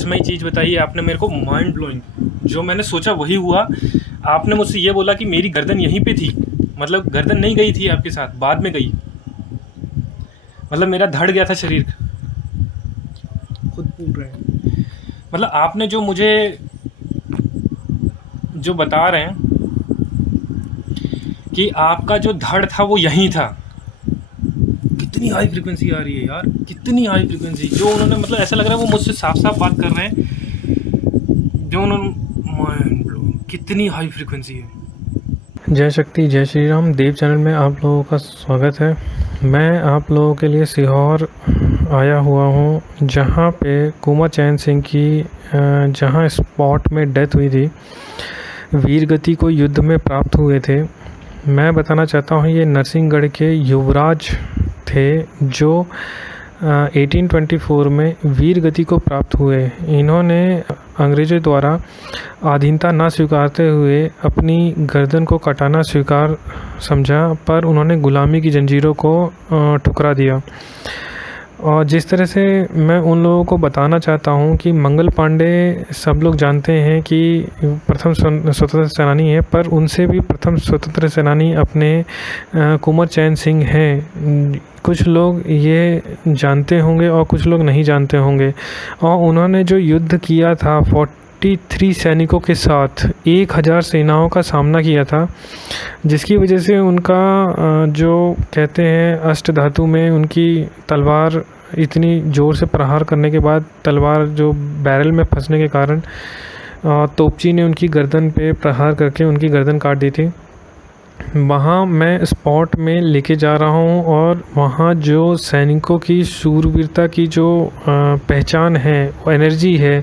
रहस्यमयी चीज़ बताई है आपने मेरे को, माइंड ब्लोइंग। जो मैंने सोचा वही हुआ। आपने मुझसे ये बोला कि मेरी गर्दन यहीं पे थी, मतलब गर्दन नहीं गई थी आपके साथ, बाद में गई। मतलब मेरा धड़ गया था शरीर। खुद बोल रहे हैं। मतलब आपने जो मुझे जो बता रहे हैं कि आपका जो धड़ था वो यहीं था। कितनी हाई फ्रिक्वेंसी आ रही है यार, कितनी हाई फ्रिक्वेंसी। जो उन्होंने, मतलब ऐसा लग रहा है वो मुझसे साफ साफ बात कर रहे हैं। जो उन्होंने, माइंड ब्लोइंग, कितनी हाई फ्रिक्वेंसी है। जय शक्ति, जय श्री राम। देव चैनल में आप लोगों का स्वागत है। मैं आप लोगों के लिए सीहोर आया हुआ हूँ, जहाँ पे कुमार चैन सिंह की जहाँ स्पॉट में डेथ हुई थी, वीर गति को युद्ध में प्राप्त हुए थे। मैं बताना चाहता हूँ ये नरसिंहगढ़ के युवराज थे जो 1824 में वीर गति को प्राप्त हुए। इन्होंने अंग्रेज़ों द्वारा अधीनता ना स्वीकारते हुए अपनी गर्दन को कटाना स्वीकार समझा, पर उन्होंने गुलामी की जंजीरों को ठुकरा दिया। और जिस तरह से मैं उन लोगों को बताना चाहता हूँ कि मंगल पांडे सब लोग जानते हैं कि प्रथम स्वतंत्र सेनानी है, पर उनसे भी प्रथम स्वतंत्र सेनानी अपने कुंवर चैन सिंह हैं। कुछ लोग ये जानते होंगे और कुछ लोग नहीं जानते होंगे। और उन्होंने जो युद्ध किया था 43 सैनिकों के साथ 1000 सेनाओं का सामना किया था, जिसकी वजह से उनका जो कहते हैं अष्ट धातु में उनकी तलवार इतनी ज़ोर से प्रहार करने के बाद तलवार जो बैरल में फंसने के कारण तोपची ने उनकी गर्दन पे प्रहार करके उनकी गर्दन काट दी थी। वहाँ मैं स्पॉट में लेके जा रहा हूँ और वहाँ जो सैनिकों की शूरवीरता की जो पहचान है, एनर्जी है,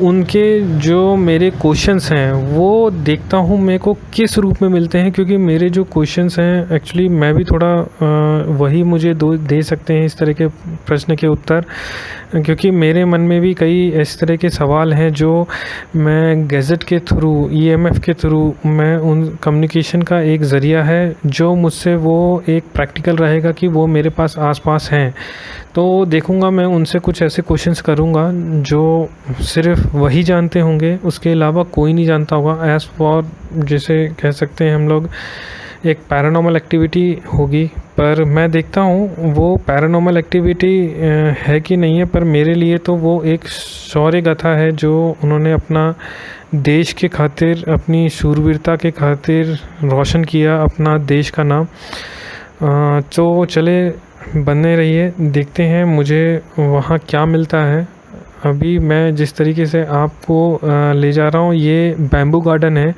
उनके जो मेरे क्वेश्चंस हैं वो देखता हूँ मेरे को किस रूप में मिलते हैं। क्योंकि मेरे जो क्वेश्चंस हैं एक्चुअली मैं भी थोड़ा वही मुझे दे सकते हैं इस तरह के प्रश्न के उत्तर, क्योंकि मेरे मन में भी कई इस तरह के सवाल हैं जो मैं गैजेट के थ्रू, ईएमएफ के थ्रू, मैं उन कम्युनिकेशन का एक ज़रिया है जो मुझसे वो एक प्रैक्टिकल रहेगा कि वो मेरे पास आसपास हैं। तो देखूँगा मैं उनसे कुछ ऐसे क्वेश्चंस करूँगा जो सिर्फ वही जानते होंगे, उसके अलावा कोई नहीं जानता होगा। एज़ फॉर जैसे कह सकते हैं हम लोग एक पैरानॉर्मल एक्टिविटी होगी, पर मैं देखता हूँ वो पैरानॉर्मल एक्टिविटी है कि नहीं है, पर मेरे लिए तो वो एक शौर्य गाथा है जो उन्होंने अपना देश के खातिर, अपनी शूरवीरता के खातिर रोशन किया अपना देश का नाम। तो चले बने रहिए, देखते हैं मुझे वहाँ क्या मिलता है। अभी मैं जिस तरीके से आपको ले जा रहा हूँ, ये बैम्बू गार्डन है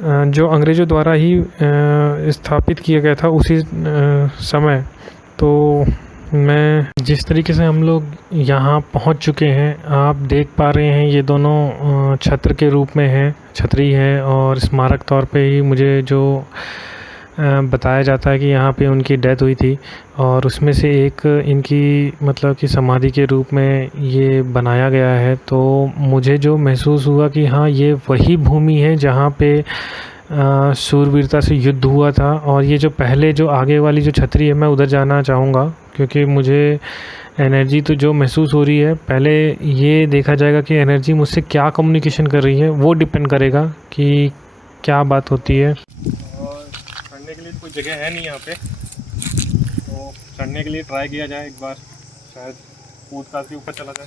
जो अंग्रेज़ों द्वारा ही स्थापित किया गया था उसी समय। तो मैं जिस तरीके से हम लोग यहाँ पहुँच चुके हैं, आप देख पा रहे हैं ये दोनों छत्र के रूप में हैं, छतरी है। और स्मारक तौर पे ही मुझे जो बताया जाता है कि यहाँ पे उनकी डेथ हुई थी, और उसमें से एक इनकी मतलब कि समाधि के रूप में ये बनाया गया है। तो मुझे जो महसूस हुआ कि हाँ ये वही भूमि है जहाँ पे शूरवीरता से युद्ध हुआ था। और ये जो पहले जो आगे वाली जो छतरी है, मैं उधर जाना चाहूँगा क्योंकि मुझे एनर्जी तो जो महसूस हो रही है, पहले ये देखा जाएगा कि एनर्जी मुझसे क्या कम्युनिकेशन कर रही है, वो डिपेंड करेगा कि क्या बात होती है। चढ़ने के लिए कोई जगह है नहीं यहाँ पे, तो चढ़ने के लिए ट्राई किया जाए एक बार, शायद कूद काद के ऊपर चला जाए।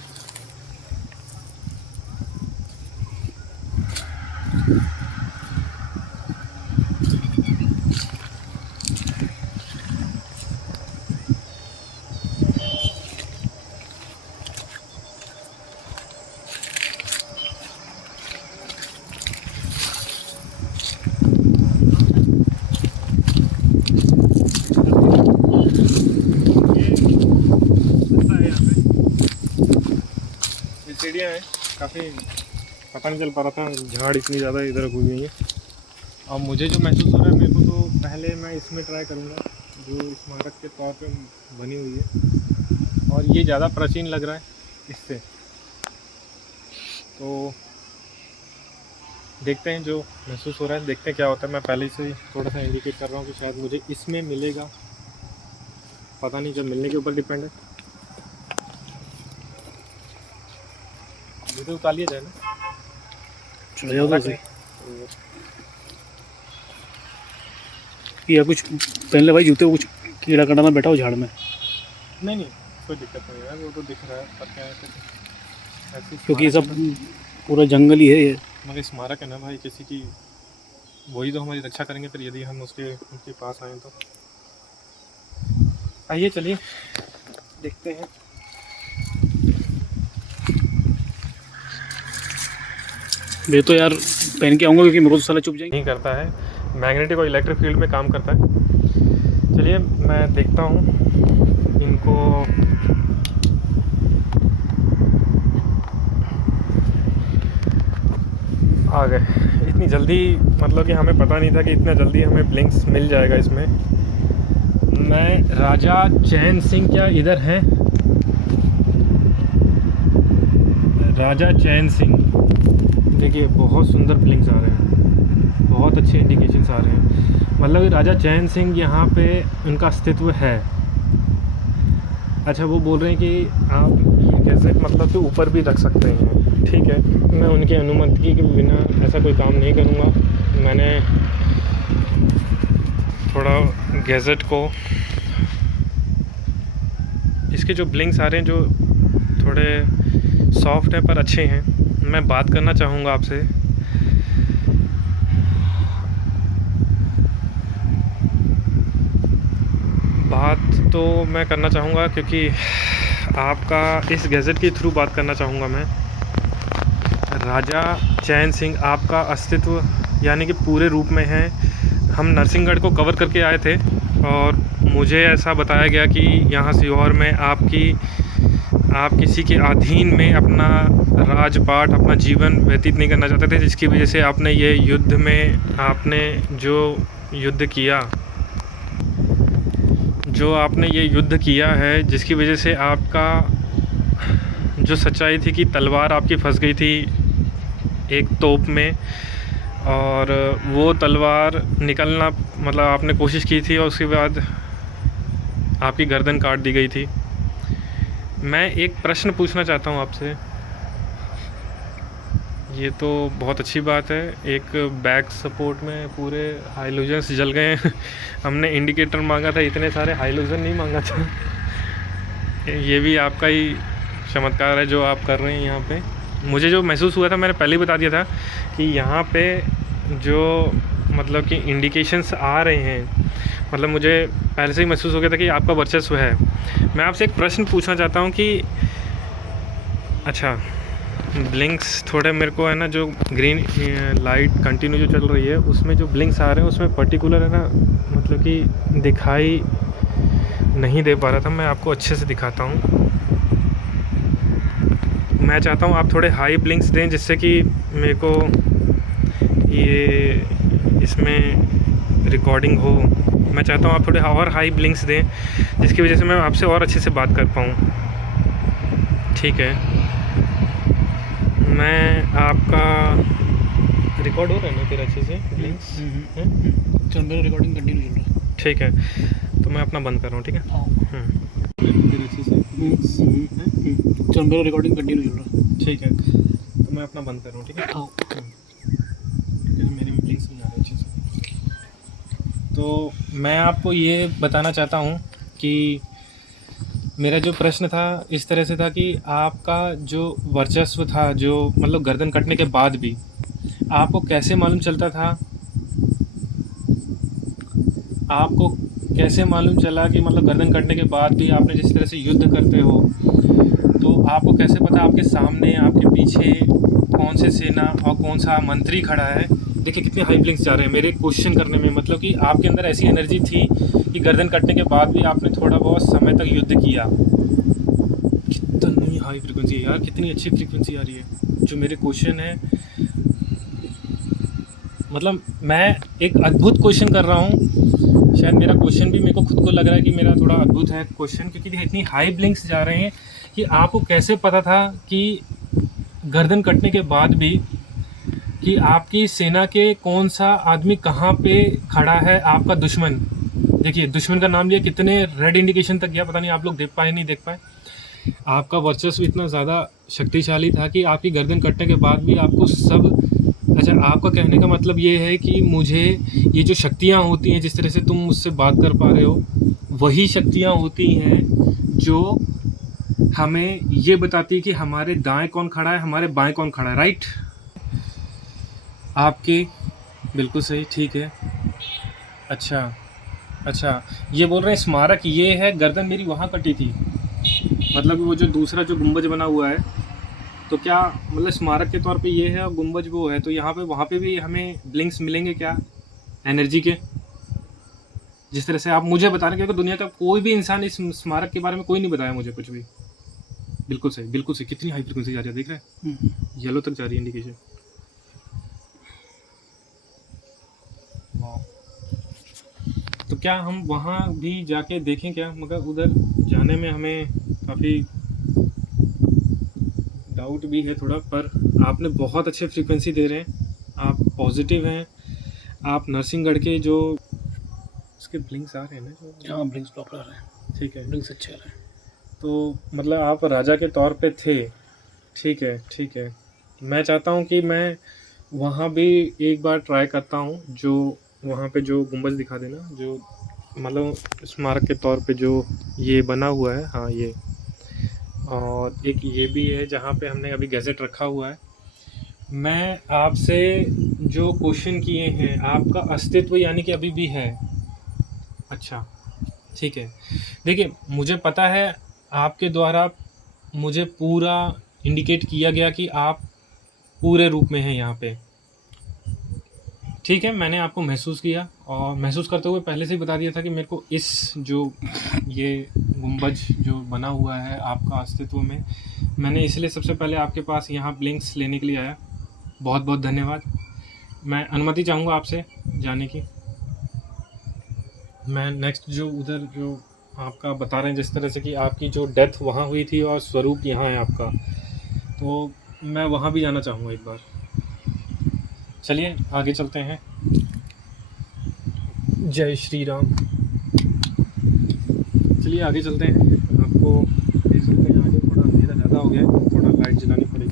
सीढ़ियाँ हैं, काफ़ी पता नहीं चल पा रहा था, झाड़ इतनी ज़्यादा इधर घूम गई है। और मुझे जो महसूस हो रहा है, मेरे को तो पहले मैं इसमें ट्राई करूँगा जो स्मारक के तौर पे बनी हुई है, और ये ज़्यादा प्राचीन लग रहा है इससे। तो देखते हैं जो महसूस हो रहा है, देखते हैं क्या होता है। मैं पहले से ही थोड़ा सा इंडिकेट कर रहा हूँ कि शायद मुझे इसमें मिलेगा, पता नहीं, जब मिलने के ऊपर डिपेंड है। जूते उतार लिए जाए ना। चले जाओ तो सही। या कुछ पहन ले भाई जूते, कुछ कीड़ा कटा ना बैठा हो झाड़ में। नहीं नहीं कोई दिक्कत नहीं है, वो तो दिख रहा है, पर क्या है ऐसी क्योंकि ये सब स्मारक है ना, पूरा जंगल ही है ये। मगर स्मारक है ना भाई किसी की, वही तो हमारी रक्षा करेंगे फिर यदि हम उनके पास आए तो। आइए चलिए देखते हैं। मैं तो यार पहन के आऊँगा क्योंकि मेरे को तो साला चुप जाएंगे। नहीं करता है, मैग्नेटिक और इलेक्ट्रिक फील्ड में काम करता है। चलिए मैं देखता हूँ इनको। आ गए इतनी जल्दी, मतलब कि हमें पता नहीं था कि इतना जल्दी हमें ब्लिंक्स मिल जाएगा इसमें। मैं राजा चैन सिंह क्या इधर हैं? राजा चैन सिंह, देखिए बहुत सुंदर ब्लिंक्स आ रहे हैं, बहुत अच्छे इंडिकेशंस आ रहे हैं। मतलब कि राजा चैन सिंह यहाँ पे उनका अस्तित्व है। अच्छा वो बोल रहे हैं कि आप ये गैजेट मतलब कि ऊपर भी रख सकते हैं। ठीक है, मैं उनकी अनुमति के बिना ऐसा कोई काम नहीं करूँगा। मैंने थोड़ा गैजेट को, इसके जो ब्लिंक्स आ रहे हैं जो थोड़े सॉफ्ट हैं पर अच्छे हैं, मैं बात करना चाहूँगा आपसे। बात तो मैं करना चाहूँगा क्योंकि आपका इस गैजेट के थ्रू बात करना चाहूँगा मैं। राजा चैन सिंह आपका अस्तित्व यानी कि पूरे रूप में है। हम नरसिंहगढ़ को कवर करके आए थे और मुझे ऐसा बताया गया कि यहाँ सीहोर में आप किसी के अधीन में अपना राजपाट, अपना जीवन व्यतीत नहीं करना चाहते थे, जिसकी वजह से आपने ये युद्ध में आपने जो युद्ध किया है, जिसकी वजह से आपका जो सच्चाई थी कि तलवार आपकी फंस गई थी एक तोप में, और वो तलवार निकलना मतलब आपने कोशिश की थी और उसके बाद आपकी गर्दन काट दी गई थी। मैं एक प्रश्न पूछना चाहता हूँ आपसे। ये तो बहुत अच्छी बात है, एक बैक सपोर्ट में पूरे हाइलोजन्स जल गए हैं। हमने इंडिकेटर मांगा था, इतने सारे हाइलोजन नहीं मांगा था। ये भी आपका ही चमत्कार है जो आप कर रहे हैं यहाँ पे। मुझे जो महसूस हुआ था, मैंने पहले ही बता दिया था कि यहाँ पे जो मतलब कि इंडिकेशंस आ रहे हैं, मतलब मुझे पहले से ही महसूस हो गया था कि आपका वर्चस्व है। मैं आपसे एक प्रश्न पूछना चाहता हूँ कि अच्छा ब्लिंक्स थोड़े मेरे को है ना, जो ग्रीन लाइट कंटिन्यू जो चल रही है उसमें जो ब्लिंक्स आ रहे हैं उसमें पर्टिकुलर है ना, मतलब कि दिखाई नहीं दे पा रहा था। मैं आपको अच्छे से दिखाता हूँ। मैं चाहता हूँ आप थोड़े हाई ब्लिंक्स दें जिससे कि मेरे को ये इसमें रिकॉर्डिंग हो। मैं चाहता हूँ आप थोड़े और हाई ब्लिंक्स दें जिसकी वजह से मैं आपसे और अच्छे से बात कर पाऊँ। ठीक है, मैं आपका रिकॉर्ड हो रहा है ना तेरा अच्छे से ब्लिंक्स? चल मेरा रिकॉर्डिंग कंटिन्यू चल रहा है। ठीक है, तो मैं अपना बंद कर रहा हूँ। ठीक है, तेरा अच्छे से ब्लिंक्स चल मेरा रिकॉर्डिंग कंटिन्यू चल रहा है। ठीक है, तो मैं अपना बंद कर रहा हूँ। ठीक है, मेरे में ब्लिंक्स नहीं आ रहे अच्छे से। तो मैं आपको ये बताना चाहता हूँ कि मेरा जो प्रश्न था इस तरह से था कि आपका जो वर्चस्व था, जो मतलब गर्दन कटने के बाद भी आपको कैसे मालूम चलता था, आपको कैसे मालूम चला कि मतलब गर्दन कटने के बाद भी आपने जिस तरह से युद्ध करते हो, तो आपको कैसे पता आपके सामने आपके पीछे कौन से सेना और कौन सा मंत्री खड़ा है? देखिए कितने हाई ब्लिंक्स जा रहे हैं मेरे क्वेश्चन करने में। मतलब कि आपके अंदर ऐसी एनर्जी थी कि गर्दन कटने के बाद भी आपने थोड़ा बहुत समय तक युद्ध किया। कितनी हाई फ्रीक्वेंसी है यार, कितनी अच्छी फ्रीक्वेंसी आ रही है। जो मेरे क्वेश्चन है, मतलब मैं एक अद्भुत क्वेश्चन कर रहा हूँ। शायद मेरा क्वेश्चन भी मेरे को खुद को लग रहा है कि मेरा थोड़ा अद्भुत है क्वेश्चन, क्योंकि इतनी हाई ब्लिंक्स जा रहे हैं कि आपको कैसे पता था कि गर्दन कटने के बाद भी कि आपकी सेना के कौन सा आदमी कहाँ पे खड़ा है, आपका दुश्मन। देखिए दुश्मन का नाम लिया, कितने रेड इंडिकेशन तक गया, पता नहीं आप लोग देख पाए नहीं देख पाए। आपका वर्चस्व इतना ज़्यादा शक्तिशाली था कि आपकी गर्दन कटने के बाद भी आपको सब। अच्छा, आपका कहने का मतलब ये है कि मुझे ये जो शक्तियाँ होती हैं, जिस तरह से तुम मुझसे बात कर पा रहे हो, वही शक्तियाँ होती हैं जो हमें ये बताती है कि हमारे दाएं कौन खड़ा है, हमारे बाएं कौन खड़ा है, राइट? आपके बिल्कुल सही, ठीक है। अच्छा, ये बोल रहे हैं स्मारक ये है, गर्दन मेरी वहाँ कटी थी, मतलब वो जो दूसरा जो गुंबज बना हुआ है, तो क्या मतलब स्मारक के तौर पे ये है और गुंबज वो है, तो यहाँ पे वहाँ पे भी हमें ब्लिंक्स मिलेंगे क्या एनर्जी के? जिस तरह से आप मुझे बता रहे हैं, क्योंकि दुनिया का कोई भी इंसान इस स्मारक के बारे में कोई नहीं बताया मुझे कुछ भी। बिल्कुल सही, बिल्कुल सही। कितनी हाई फ्रिक्वेंसी जा रही है, देख रहे हैं? येलो तक जा रही है इंडिकेशन। तो क्या हम वहाँ भी जाके देखें क्या? मगर उधर जाने में हमें काफ़ी डाउट भी है थोड़ा, पर आपने बहुत अच्छे फ्रीक्वेंसी दे रहे हैं, आप पॉजिटिव हैं। आप नरसिंहगढ़ के जो उसके ब्लिंक्स आ रहे हैं ना, हाँ ब्लिंक्स प्रॉपर आ रहे हैं, ठीक है, ब्लिंक्स अच्छे आ रहे हैं। तो मतलब आप राजा के तौर पे थे, ठीक है। मैं चाहता हूँ कि मैं वहाँ भी एक बार ट्राई करता हूँ, जो वहाँ पे जो गुंबज दिखा देना, जो मतलब स्मारक के तौर पे जो ये बना हुआ है, हाँ ये, और एक ये भी है जहाँ पे हमने अभी गैजेट रखा हुआ है। मैं आपसे जो क्वेश्चन किए हैं, आपका अस्तित्व यानी कि अभी भी है? अच्छा, ठीक है। देखिए, मुझे पता है आपके द्वारा मुझे पूरा इंडिकेट किया गया कि आप पूरे रूप में हैं यहाँ पे, ठीक है। मैंने आपको महसूस किया, और महसूस करते हुए पहले से ही बता दिया था कि मेरे को इस जो ये गुंबज जो बना हुआ है आपका अस्तित्व में, मैंने इसलिए सबसे पहले आपके पास यहाँ ब्लिंक्स लेने के लिए आया। बहुत बहुत धन्यवाद। मैं अनुमति चाहूँगा आपसे जाने की। मैं नेक्स्ट जो उधर जो आपका बता रहे हैं, जिस तरह से कि आपकी जो डेथ वहाँ हुई थी और स्वरूप यहाँ है आपका, तो मैं वहाँ भी जाना चाहूँगा एक बार। चलिए आगे चलते हैं। जय श्री राम। चलिए आगे चलते हैं। आपको देख सकते हैं आगे थोड़ा अंधेरा ज़्यादा हो गया है, थोड़ा लाइट जलानी पड़ेगी।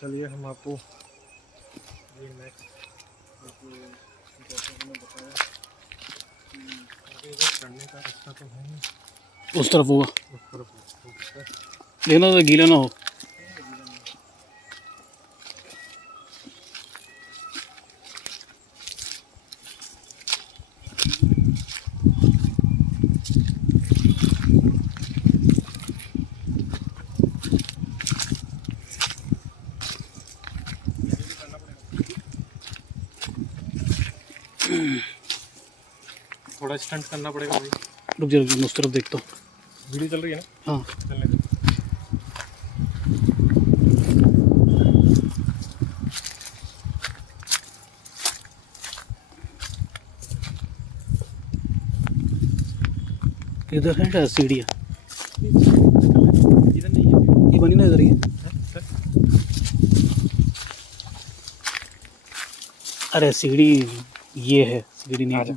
चलिए हम आपको ये नेक्स्ट जैसे हमने बताया कि आगे इधर चढ़ने का रास्ता तो है नहीं, उस तरफ होगा, उस तरफ हो सकता है। देखना तो गीला ना हो। थोड़ा स्टंट करना पड़ेगा भाई। रुक जा, मैं उस तरफ देखता हूँ। वीडियो चल रही है ना? हाँ चलने दो। इधर है क्या सीढ़ियाँ? इधर नहीं है, ये बनी ना इधर ही। अरे सीढ़ी ये है, सीढ़ी नहीं है।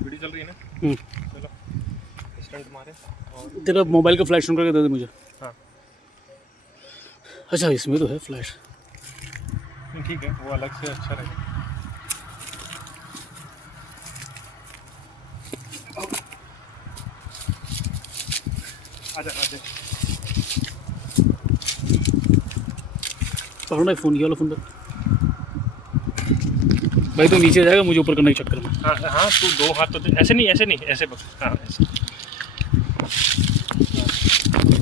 वीडियो चल रही है ना? चलो स्टंट मारे। और तेरा मोबाइल का फ्लैश ऑन करके दे दे मुझे। हाँ अच्छा इसमें तो है फ्लैश। ठीक है, वो अलग से अच्छा रहेगा। आजा आजा। पकड़ना फ़ोन, ये वाला फ़ोन पर भाई, तो नीचे जाएगा, मुझे ऊपर करने के चक्कर में। हाँ हाँ, तू दो हाथ तो ऐसे नहीं, ऐसे बस, हाँ ऐसे।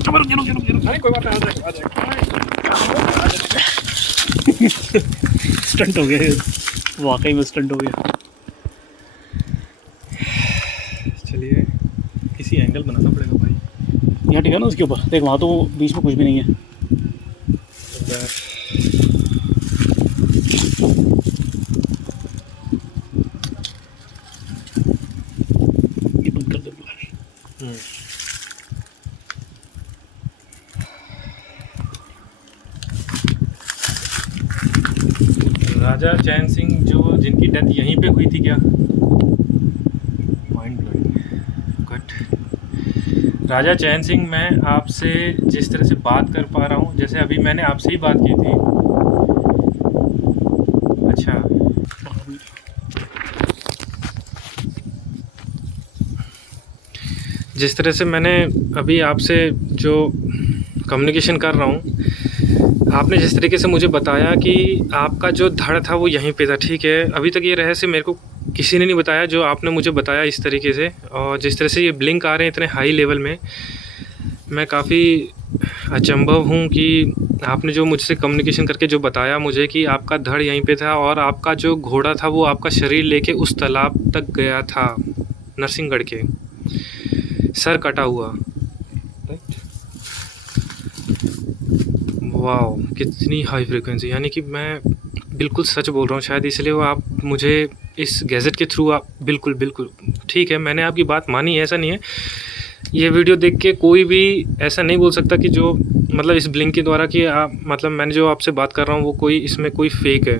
अरे कोई बात नहीं, आ जाएगा। स्टंट हो गया, वाकई में स्टंट हो गया। चलिए, किसी एंगल बनाना पड़ेगा भाई। यहाँ ठीक है ना उसके ऊपर, देख वहाँ तो बीच में कुछ भी नहीं है। ये बंद कर दे ब्लर। राजा चैन सिंह जो जिनकी डेथ यहीं पे हुई थी क्या? Mind blowing. गुड। राजा चैन सिंह, मैं आपसे जिस तरह से बात कर पा रहा हूँ, जैसे अभी मैंने आपसे ही बात की थी। अच्छा, जिस तरह से मैंने अभी आपसे जो कम्युनिकेशन कर रहा हूँ, आपने जिस तरीके से मुझे बताया कि आपका जो धड़ था वो यहीं पे था, ठीक है। अभी तक ये रहस्य मेरे को किसी ने नहीं बताया जो आपने मुझे बताया इस तरीके से, और जिस तरह से ये ब्लिंक आ रहे हैं इतने हाई लेवल में, मैं काफ़ी अचंभव हूँ कि आपने जो मुझसे कम्युनिकेशन करके जो बताया मुझे कि आपका धड़ यहीं पे था और आपका जो घोड़ा था वो आपका शरीर लेके उस तालाब तक गया था, नरसिंहगढ़ के, सर कटा हुआ। वाओ, कितनी हाई फ्रिक्वेंसी, यानी कि मैं बिल्कुल सच बोल रहा हूँ, शायद इसलिए वो आप मुझे इस गैजेट के थ्रू आप बिल्कुल बिल्कुल ठीक है, मैंने आपकी बात मानी है, ऐसा नहीं है। ये वीडियो देख के कोई भी ऐसा नहीं बोल सकता कि जो मतलब इस ब्लिंक के द्वारा कि आप मतलब मैंने जो आपसे बात कर रहा हूँ वो कोई इसमें कोई फेक है,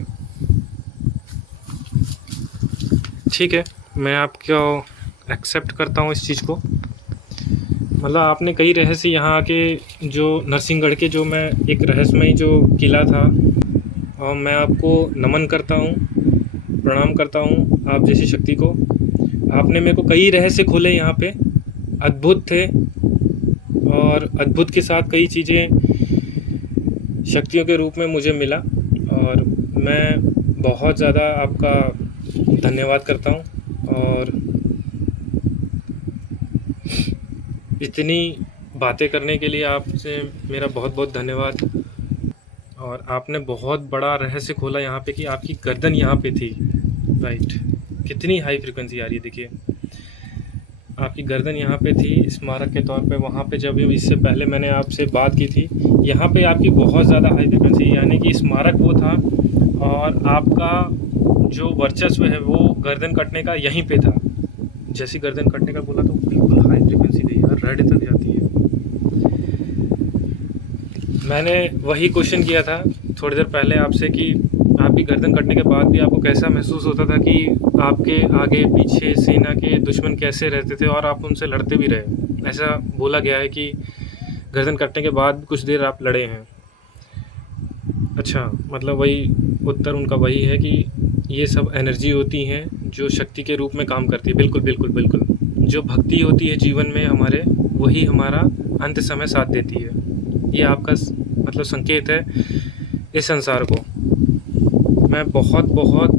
ठीक है। मैं आपको एक्सेप्ट करता हूँ इस चीज़ को। मतलब आपने कई रहस्य यहाँ आके जो नरसिंहगढ़ के जो मैं एक रहस्यमय जो किला था, और मैं आपको नमन करता हूँ, प्रणाम करता हूँ आप जैसी शक्ति को। आपने मेरे को कई रहस्य खोले यहाँ पे, अद्भुत थे, और अद्भुत के साथ कई चीज़ें शक्तियों के रूप में मुझे मिला, और मैं बहुत ज़्यादा आपका धन्यवाद करता हूँ। और इतनी बातें करने के लिए आपसे मेरा बहुत बहुत धन्यवाद। और आपने बहुत बड़ा रहस्य खोला यहाँ पे कि आपकी गर्दन यहाँ पे थी, राइट। कितनी हाई फ्रिक्वेंसी आ रही है, देखिए आपकी गर्दन यहाँ पे थी स्मारक के तौर पे। वहाँ पे जब इससे पहले मैंने आपसे बात की थी, यहाँ पे आपकी बहुत ज़्यादा हाई फ्रिक्वेंसी, यानी कि स्मारक वो था और आपका जो वर्चस्व है वो गर्दन कटने का यहीं पे था। जैसी गर्दन कटने का बोला तो बिल्कुल हाई फ्रिक्वेंसी गई यार, रेड तक जाती है। मैंने वही क्वेश्चन किया था थोड़ी देर पहले आपसे कि आपकी गर्दन कटने के बाद भी आपको कैसा महसूस होता था, कि आपके आगे पीछे सेना के दुश्मन कैसे रहते थे और आप उनसे लड़ते भी रहे। ऐसा बोला गया है कि गर्दन कटने के बाद कुछ देर आप लड़े हैं। अच्छा, मतलब वही उत्तर उनका वही है कि ये सब एनर्जी होती हैं जो शक्ति के रूप में काम करती है। बिल्कुल बिल्कुल बिल्कुल, जो भक्ति होती है जीवन में हमारे, वही हमारा अंत समय साथ देती है। ये आपका मतलब संकेत है इस संसार को। मैं बहुत बहुत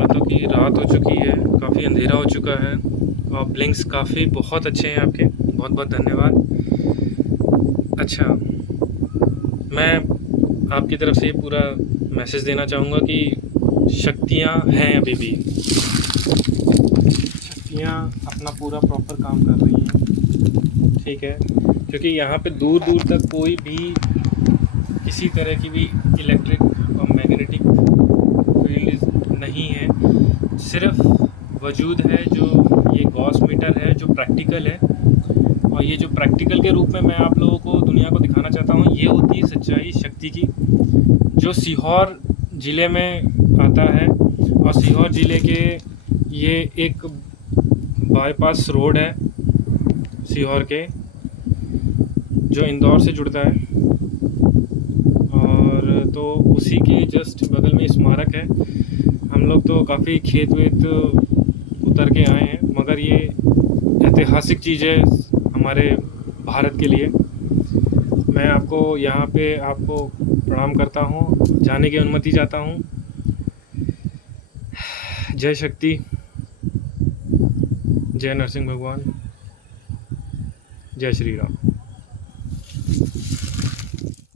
मतलब कि रात हो चुकी है, काफ़ी अंधेरा हो चुका है, और ब्लिंक्स काफ़ी बहुत अच्छे हैं आपके, बहुत बहुत धन्यवाद। अच्छा, मैं आपकी तरफ से पूरा मैसेज देना चाहूँगा कि शक्तियाँ हैं, अभी भी शक्तियाँ अपना पूरा प्रॉपर काम कर रही हैं, ठीक है। क्योंकि यहाँ पे दूर दूर तक कोई भी किसी तरह की भी इलेक्ट्रिक और मैग्नेटिक फील्ड नहीं है, सिर्फ वजूद है जो ये गॉस मीटर है जो प्रैक्टिकल है। और ये जो प्रैक्टिकल के रूप में मैं आप लोगों को दुनिया को दिखाना चाहता हूँ, ये होती है सच्चाई शक्ति की, जो सीहोर ज़िले में आता है। और सीहोर ज़िले के ये एक बाईपास रोड है सीहोर के, जो इंदौर से जुड़ता है, और तो उसी के जस्ट बगल में स्मारक है। हम लोग तो काफ़ी खेत वेत उतर के आए हैं, मगर ये ऐतिहासिक चीज़ है हमारे भारत के लिए। मैं आपको यहाँ पे आपको प्रणाम करता हूँ, जाने की अनुमति चाहता हूँ। जय शक्ति, जय नरसिंह भगवान, जय श्री राम।